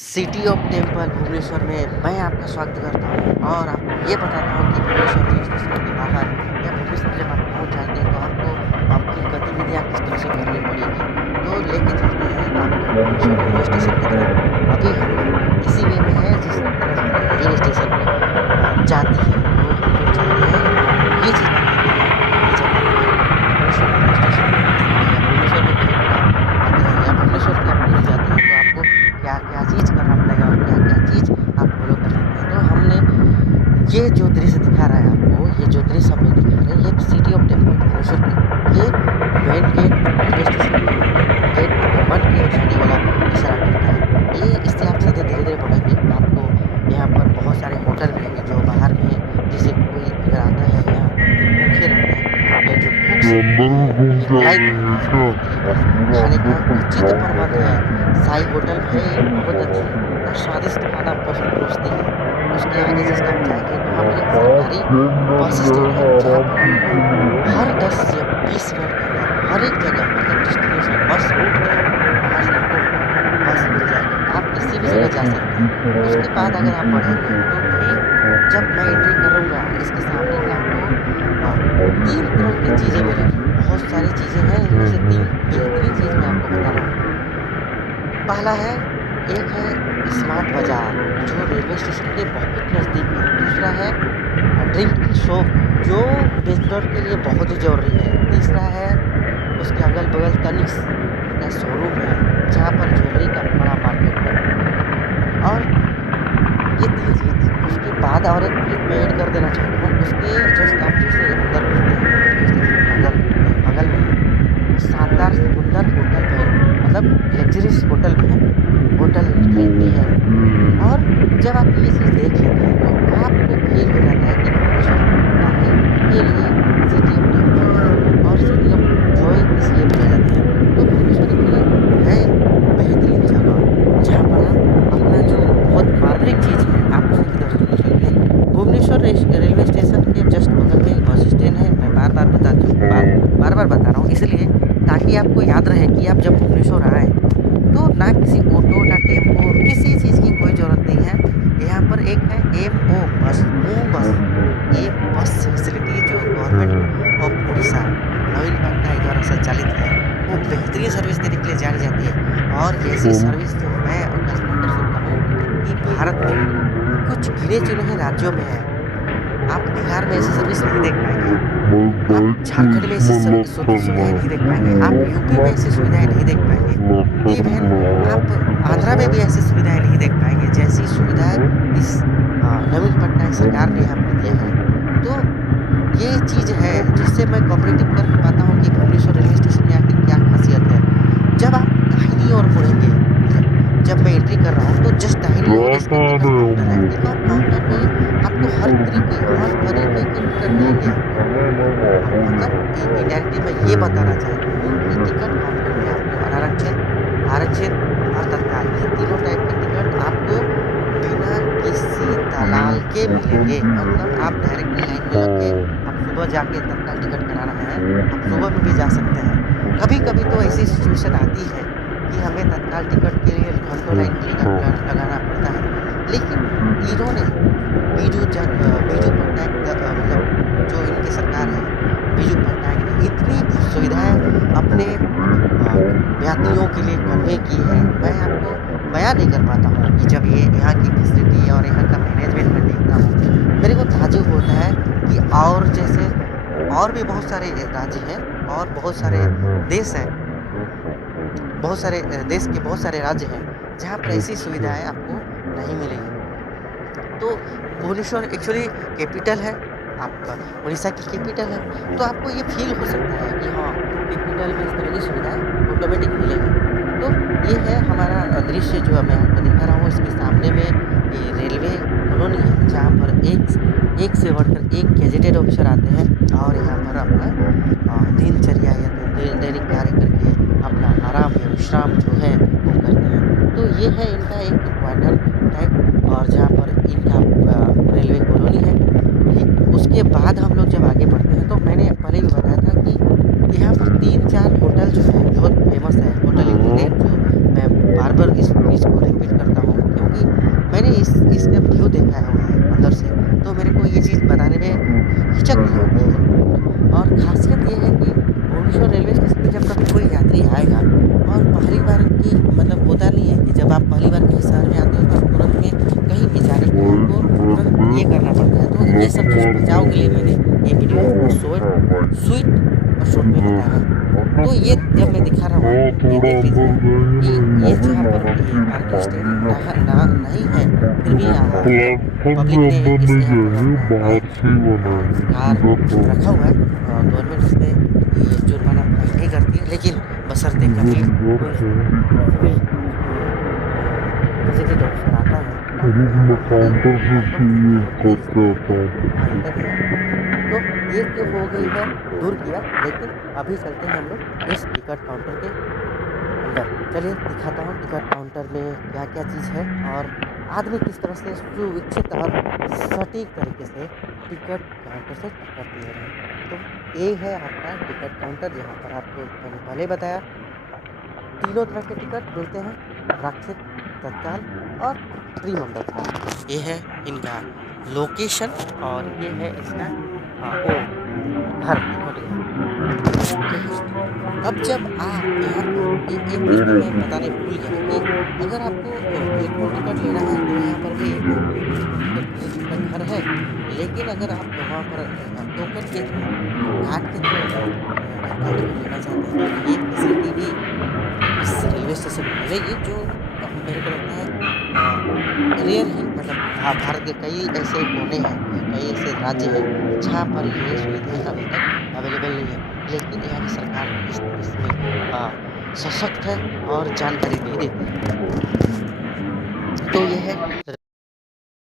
City of temple Bhubaneswar में मैं आपका स्वागत करता हूँ और आपको ये बताता हूँ कि भुवनेश्वर रेलवे स्टेशन के बाहर या भुवनेश्वर जब आप पहुँच जाएँगे तो आपको आपकी गतिविधियाँ किस तरह से करनी पड़ेगी। तो लेके चलते हैं आपको भुवनेश्वर रेलवे स्टेशन की तरफ। अभी हम लोग इसी वे में हैं जिस तरफ से रेलवे स्टेशन जाती है। तो हम लोग चलते हैं, आपको ये चीज़ बताते हैं कि जब आप भुवनेश्वर रेलवे स्टेशन में उतरते हैं या भुवनेश्वर में कहीं पर आप आते हैं या भुवनेश्वर से आप कहीं जाते हैं तो आपको क्या-क्या चीज़ करना पड़ेगा और क्या-क्या चीज़ आप फ़ॉलो कर सकते हैं। तो हमने ये जो दृश्य दिखा रहा है आपको, ये जो दृश्य हम लोग दिखा रहे हैं, ये सिटी ऑफ टेम्पल भुवनेश्वर की ये मेन गेट रेलवे स्टेशन के गेट नंबर 1 की ओर जाने वाला इशारा करता है। ये इससे आप सीधे धीरे-धीरे बढ़ेंगे, आपको यहाँ पर बहुत सारे होटल मिलेंगे जो बाहर में है। जैसे कोई अगर आता है यहाँ पर जो भूखे रहते हैं या जो भूख से लाइक खाने का उचित प्रबंध है। साई होटल है एक बहुत अच्छी और स्वादिष्ट खाना परोसती है। उसके आगे जस्ट आप जाएँगे तो वहाँ पर एक सरकारी बस स्टैंड है जहाँ पर आपको हर 10 या 20 मिनट के अंदर हर एक जगह मतलब डेस्टिनेशन बस रूट है, वहाँ से आपको बस मिल जाएगी। आप किसी भी जगह जा सकते हैं। उसके बाद अगर आप बढ़ेंगे तो फिर जब मैं एंट्री करूँगा इसके सामने ही आपको 3 तरह की चीज़ें मिलेंगी। बहुत सारी चीज़ें हैं, इनमें से 3 बेहतरीन चीज़ मैं आपको बता रहा हूँ। पहला है, एक है स्मार्ट बाज़ार जो रेलवे स्टेशन के बहुत नज़दीक है। दूसरा है ड्रिंकिंग शॉप जो विज़िटर के लिए बहुत ही ज़रूरी है। तीसरा है उसके अगल-बगल तनिष्क का शोरूम है जहाँ पर ज्वेलरी का बड़ा मार्केट है। और ये 3 चीज़ उसके बाद और एक चीज़ मैं ऐड कर देना चाहता हूँ। उसके जस्ट आप जैसे अंदर घुसते हैं रेलवे स्टेशन के बगल में शानदार सुंदर होटल है, मतलब लग्ज़रियस होटल भी है, होटल भी है। और जब आप ये चीज़ देख लेते हैं तो आपको फ़ील हो जाता है कि भुवनेश्वर आने के लिए सिटी ऑफ टेम्पल है और सिटी ऑफ जॉय इसलिए बोले जाते हैं। तो भुवनेश्वर एक है बेहतरीन जगह जहाँ पर आप अपना जो बहुत मार्मिक चीज़ है आप उसे भी दर्शन कर सकते हैं। भुवनेश्वर रेलवे स्टेशन के जस्ट बगल में एक बस स्टैंड है। मैं बार-बार बता रहा हूँ इसलिए ताकि आपको याद रहे कि आप जब भुवनेश्वर आएँ तो ना किसी ऑटो ना टेम्पो किसी चीज़ की कोई ज़रूरत नहीं है। यहाँ पर एक है एमओ बस मूव बस, ये बस फैसिलिटी जो गवर्नमेंट ऑफ उड़ीसा नवीन पटनायक द्वारा संचालित है, वो बेहतरीन सर्विस देने के लिए जानी जाती है। और ऐसी सर्विस जो मैं कल्पना कर सकता हूँ कि भारत में कुछ गिने-चुने राज्यों में है। आप बिहार में ऐसी सर्विस नहीं देख पाएँगे, आप झारखंड में ऐसी सुविधाएँ नहीं देख पाएँगे, आप यूपी में ऐसी सुविधाएँ नहीं देख पाएँगे, इवन आप आंध्रा में भी ऐसी सुविधाएँ नहीं देख पाएँगे, जैसी सुविधाएँ इस नवीन पटनायक सरकार ने यहाँ पर दिया है। तो ये चीज़ है जिससे मैं कोऑपरेटिव कर पाता हूँ कि भुवनेश्वर रेलवे स्टेशन की आखिर क्या ख़ासियत है। जब आप दाहिनी ओर मुड़ेंगे, मतलब जब मैं एंट्री कर रहा हूँ तो जस्ट दाहिनी ओर इसका टिकट काउंटर है। टिकट काउंटर में आपको हर तरीके के टिकट मिलेंगे आपको। मतलब इनडायरेक्टली मैं ये बताना चाहता हूँ कि टिकट काउंटर में आपको आरक्षित और तत्काल ये तीनों टाइप के टिकट आपको बिना किसी दलाल के मिलेंगे। मतलब आप डायरेक्टली लाइन में लग के आप सुबह जाके तत्काल टिकट कराना है, आप सुबह में भी जा सकते हैं। कभी-कभी तो ऐसी सिचुएशन आती है कि हमें तत्काल टिकट के लिए घंटों लाइन लगाना पड़ता है। लेकिन इन्होंने बीजू पटनायक मतलब जो इनकी सरकार है, बीजू पटनायक ने इतनी सुविधाएँ अपने यात्रियों के लिए कन्वे की है, मैं आपको बयाँ नहीं कर पाता हूँ कि जब ये यहाँ की फैसिलिटी और यहाँ का मैनेजमेंट मैं देखता हूँ, मेरे को ताज्जुब होता है कि और जैसे और भी बहुत सारे राज्य हैं और बहुत सारे देश हैं, बहुत सारे देश के बहुत सारे राज्य हैं, जहाँ पर ऐसी सुविधाएँ आपको नहीं मिलेंगी। तो भुवनेश्वर एक्चुअली कैपिटल है, आपका उड़ीसा की कैपिटल है, तो आपको ये फ़ील हो सकता है कि हाँ, कैपिटल में इस तरह की सुविधाएँ ऑटोमेटिक मिलेगी। तो ये है हमारा दृश्य जो मैं आपको दिखा रहा हूँ, इसके सामने में ये रेलवे कॉलोनी है, जहाँ पर एक से बढ़कर एक गैजेटेड ऑफिसर आते हैं और यहाँ पर अपना दिनचर्या या दैनिक कार्य करके अपना आराम या विश्राम जो है वो करते हैं। तो ये है इनका एक क्वार्टर टाइप और जहाँ पर इनका रेलवे कॉलोनी है। ठीक उसके बाद हम लोग जब आगे बढ़ते हैं तो मैंने पहले भी बताया था कि यहाँ पर 3-4 होटल जो है बहुत फेमस है। होटल इंडिया जो मैं बार-बार इस चीज़ को रिपीट करता हूँ कि मैंने इसका व्यू देखा हुआ है अंदर से, तो मेरे को ये चीज़ बताने में हिचक नहीं होती है। और ख़ासियत ये है कि भुवनेश्वर रेलवे स्टेशन पे जब कभी कोई यात्री आएगा और पहली बार की मतलब होता नहीं है कि जब आप पहली बार किसी शहर में आते हो तो आप तुरंत में कहीं भी जाने के लिए आपको तुरंत ये करना पड़ता है। तो ये सब चीज़ बचाव के लिए मैंने ये वीडियो आपको स्वीट और शॉर्ट में बताया। तो ये जब मैं दिखा रहा हूँ आपको, ये देख लीजिए कि ये जहाँ पर ये पार्किंग स्टैंड नहीं है, फिर भी मतलब पब्लिक ने इस यहाँ पर अपना बाइक कार रखा हुआ है। गवर्नमेंट इस पे ये जुर्माना फाइन नहीं करती है, लेकिन बशर्ते कभी कोई सिविल गजेटेड ऑफिसर आता है और यहाँ पर गाड़ी रोकता है तो फाइन लगेगा। तो ये तो हो गई है दूर की बात, लेकिन अभी चलते हैं हम लोग इस टिकट काउंटर के अंदर। चलिए दिखाता हूँ टिकट काउंटर में क्या-क्या चीज़ है और आदमी किस तरह से सुविक्षित और सटीक तरीके से टिकट काउंटर से टिकट ले रहे हैं। तो ये है आपका टिकट काउंटर, जहाँ पर आपको मैंने पहले बताया तीनों तरह के टिकट मिलते हैं, आरक्षित, तत्काल और प्रीमियम तत्काल। ये है इनका लोकेशन और ये है इसका वो घर टिकट घर। अब जब आप यहाँ पर एक चीज़ तो मैं बताने भूल गया कि अगर आपको प्लेटफ़ॉर्म टिकट लेना है तो यहाँ पर भी एक टिकट घर है। लेकिन अगर आप वहाँ पर टोकन के थ्रू कार्ड के थ्रू अगर तत्काल टिकट लेना चाहते हैं तो ये फैसिलिटी भी इस रेलवे स्टेशन पे मिलेगी, जो मेरे को लगता है रेयर ही मतलब भारत के कई ऐसे कोने हैं, कई ऐसे राज्य हैं जहाँ पर ये सुविधाएँ अभी तक अवेलेबल नहीं है। लेकिन यहाँ की सरकार इसमें सशक्त है और जानकारी भी देती है। तो ये है